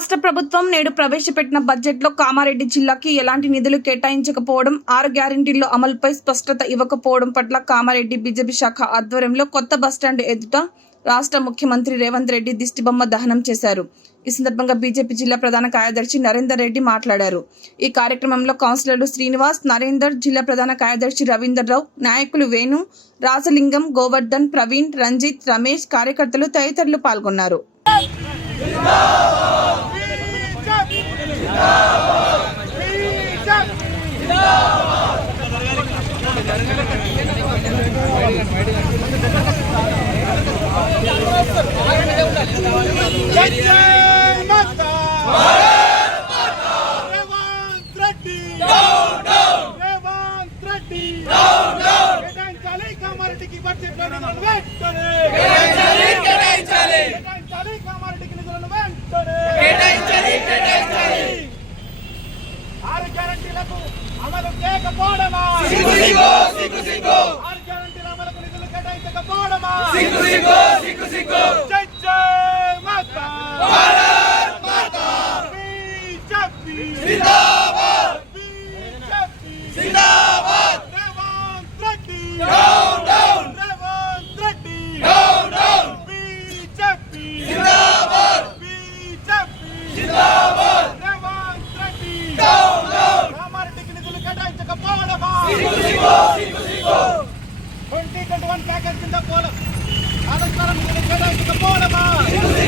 రాష్ట్ర ప్రభుత్వం నేడు ప్రవేశపెట్టిన బడ్జెట్లో కామారెడ్డి జిల్లాకి ఎలాంటి నిధులు కేటాయించకపోవడం ఆరు గ్యారంటీల్లో అమలుపై స్పష్టత ఇవ్వకపోవడం పట్ల కామారెడ్డి బీజేపీ శాఖ ఆధ్వర్యంలో కొత్త బస్టాండ్ ఎదుట రాష్ట్ర ముఖ్యమంత్రి రేవంత్ రెడ్డి దిష్టిబొమ్మ దహనం చేశారు. ఈ సందర్భంగా బీజేపీ జిల్లా ప్రధాన కార్యదర్శి నరేందర్ రెడ్డి మాట్లాడారు. ఈ కార్యక్రమంలో కౌన్సిలర్లు శ్రీనివాస్ నరేందర్ జిల్లా ప్రధాన కార్యదర్శి రవీందర్ రావు నాయకులు వేణు రాజలింగం గోవర్ధన్ ప్రవీణ్ రంజిత్ రమేష్ కార్యకర్తలు తదితరులు పాల్గొన్నారు. కామారెడ్డికి బడ్జెట్లో నిధులను వెంటనే కేటాయించాలి కామారెడ్డికి నిధులను వెంటనే ఆరు గ్యారంటీలకు అమలు చేయకపోవడమా? ఆరు గ్యారంటీల అమలుకు నిధులు కేటాయించకపోవడమా జై జై మాతా BJP twenty twenty one package కింద పోలం ఆలోచన నిధులు కేటాయించకపోవడమా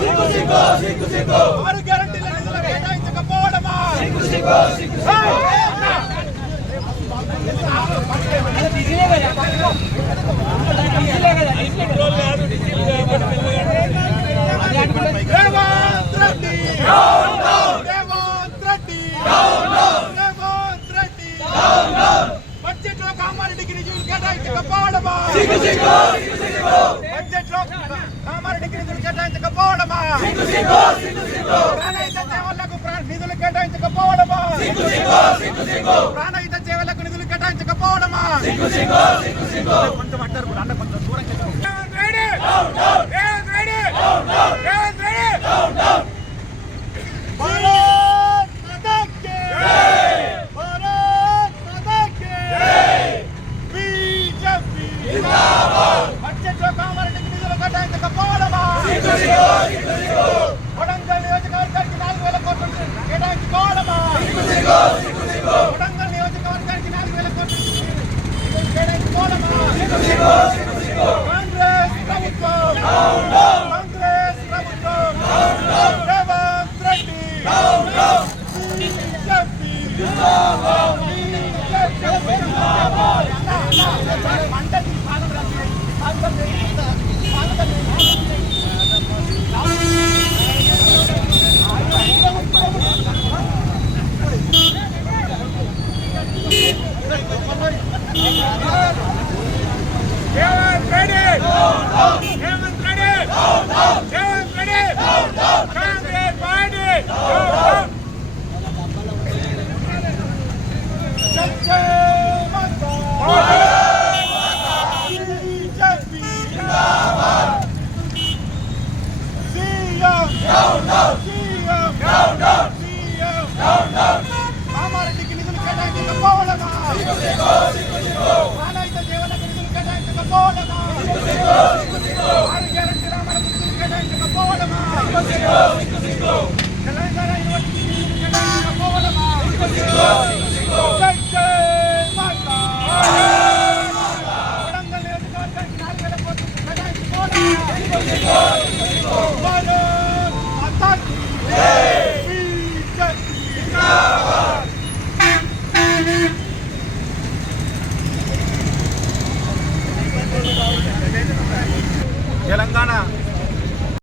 Sigo, sigo, sigo. Sigo, sigo, sigo. నిధులు కేటాయించకపోవడమా ప్రాణహిత సేవలకు నిధులు కేటాయించకపోవడమా ప్రాణహిత సేవలకు నిధులు కేటాయించకపోవడమా కొంచెం అంటారు కూడా అన్న కొంచెం దూరం Chico, chico, chico. Bola na